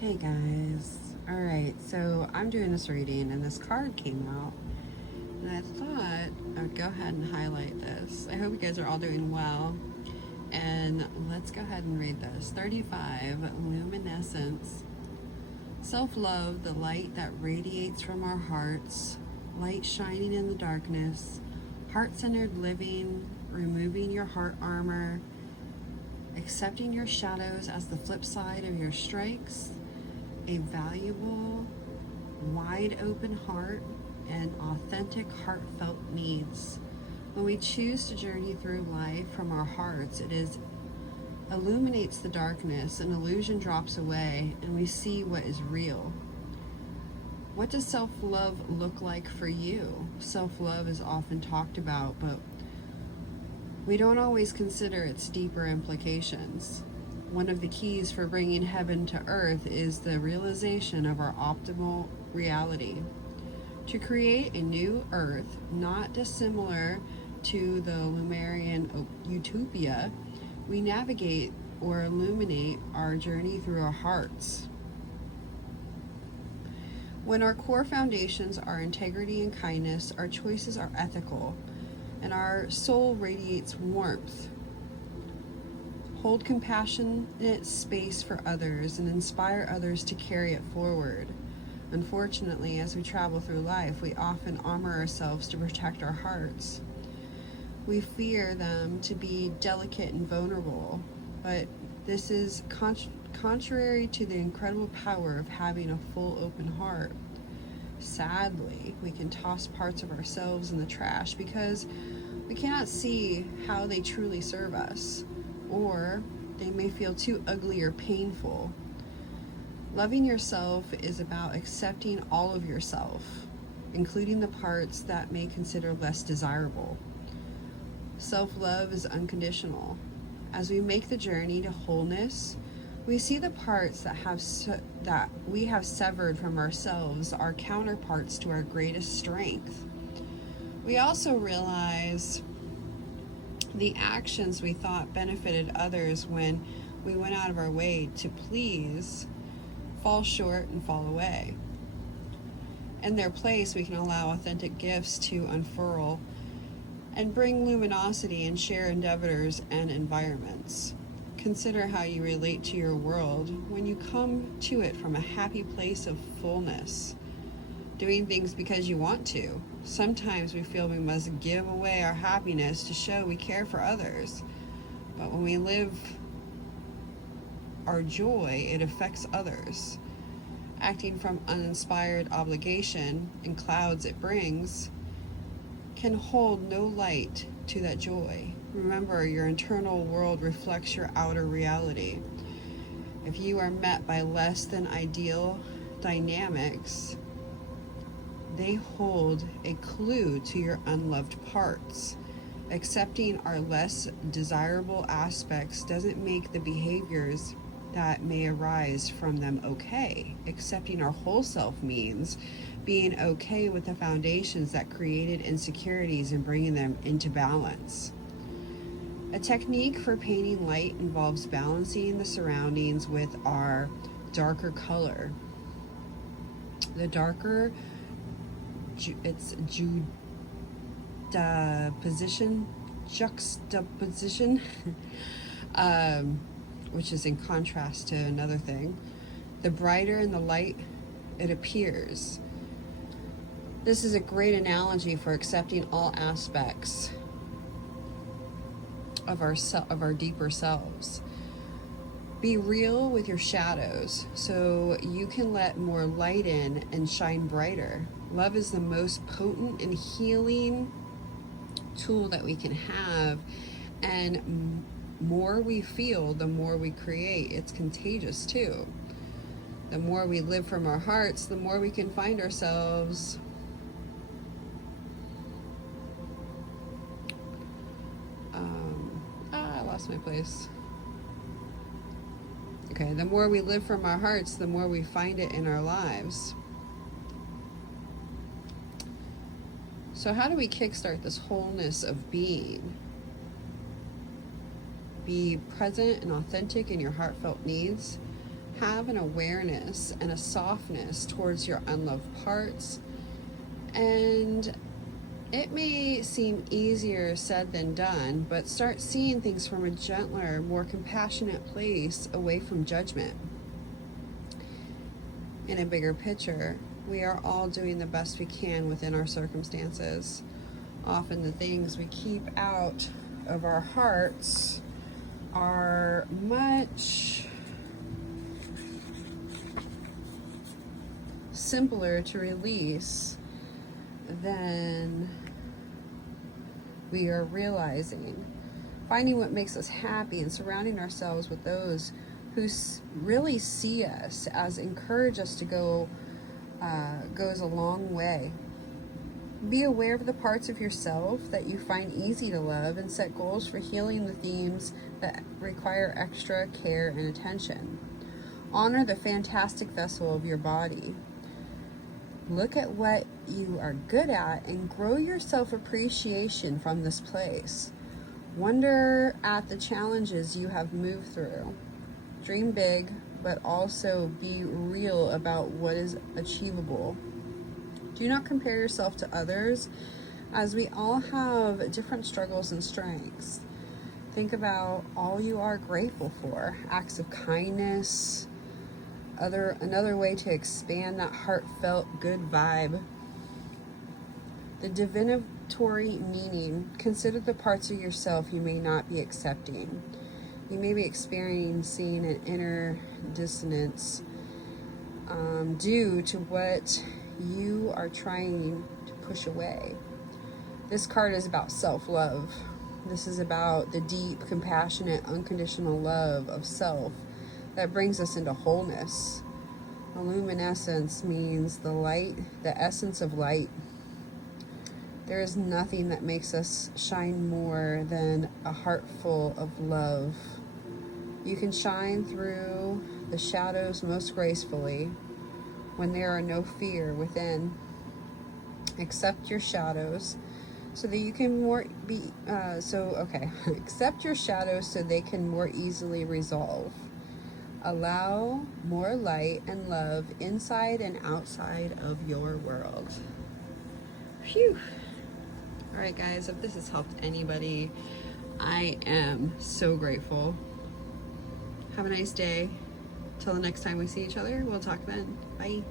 Hey guys. Alright, so I'm doing this reading and this card came out and I thought I would go ahead and highlight this. I hope you guys are all doing well. And let's go ahead and read this. 35, Luminescence. Self-love, the light that radiates from our hearts, light shining in the darkness, heart-centered living, removing your heart armor, accepting your shadows as the flip side of your strengths, a valuable, wide open heart, and authentic, heartfelt needs. When we choose to journey through life from our hearts, it illuminates the darkness, an illusion drops away, and we see what is real. What does self-love look like for you? Self-love is often talked about, but we don't always consider its deeper implications. One of the keys for bringing heaven to earth is the realization of our optimal reality. To create a new earth, not dissimilar to the Lemurian utopia, we navigate or illuminate our journey through our hearts. When our core foundations are integrity and kindness, our choices are ethical, and our soul radiates warmth. Hold compassionate space for others and inspire others to carry it forward. Unfortunately, as we travel through life, we often armor ourselves to protect our hearts. We fear them to be delicate and vulnerable, but this is contrary to the incredible power of having a full open heart. Sadly, we can toss parts of ourselves in the trash because we cannot see how they truly serve us, or they may feel too ugly or painful. Loving yourself is about accepting all of yourself, including the parts that may consider less desirable. Self-love is unconditional. As we make the journey to wholeness, we see the parts that we have severed from ourselves are counterparts to our greatest strength. We also realize the actions we thought benefited others when we went out of our way to please fall short and fall away. In their place, we can allow authentic gifts to unfurl and bring luminosity and share endeavors and environments. Consider how you relate to your world when you come to it from a happy place of fullness, doing things because you want to. Sometimes we feel we must give away our happiness to show we care for others. But when we live our joy, it affects others. Acting from uninspired obligation and clouds it brings can hold no light to that joy. Remember, your internal world reflects your outer reality. If you are met by less than ideal dynamics, they hold a clue to your unloved parts. Accepting our less desirable aspects doesn't make the behaviors that may arise from them okay. Accepting our whole self means being okay with the foundations that created insecurities and bringing them into balance. A technique for painting light involves balancing the surroundings with our darker color. The darker juxtaposition, which is in contrast to another thing. The brighter in the light it appears. This is a great analogy for accepting all aspects of our deeper selves. Be real with your shadows so you can let more light in and shine brighter. Love is the most potent and healing tool that we can have, and more we feel, the more we create. It's contagious too. The more we live from our hearts, the more we can find ourselves I lost my place. Okay, the more we live from our hearts, the more we find it in our lives. So how do we kickstart this wholeness of being? Be present and authentic in your heartfelt needs. Have an awareness and a softness towards your unloved parts. And it may seem easier said than done, but start seeing things from a gentler, more compassionate place, away from judgment. In a bigger picture, we are all doing the best we can within our circumstances. Often the things we keep out of our hearts are much simpler to release than we are realizing. Finding what makes us happy and surrounding ourselves with those who really see us as encourage us to go goes a long way. Be aware of the parts of yourself that you find easy to love and set goals for healing the themes that require extra care and attention. Honor the fantastic vessel of your body. Look at what you are good at and grow your self-appreciation from this place. Wonder at the challenges you have moved through. Dream big, but also be real about what is achievable. Do not compare yourself to others, as we all have different struggles and strengths. Think about all you are grateful for, acts of kindness, another way to expand that heartfelt good vibe. The divinatory meaning. Consider the parts of yourself you may not be accepting. You may be experiencing an inner dissonance due to what you are trying to push away. This card is about self-love. This is about the deep, compassionate, unconditional love of self that brings us into wholeness. Luminescence means the light, the essence of light. There is nothing that makes us shine more than a heart full of love. You can shine through the shadows most gracefully when there are no fear within. Accept your shadows so that you can accept your shadows so they can more easily resolve. Allow more light and love inside and outside of your world. Phew. All right, guys, if this has helped anybody, I am so grateful. Have a nice day. Till the next time we see each other, we'll talk then. Bye.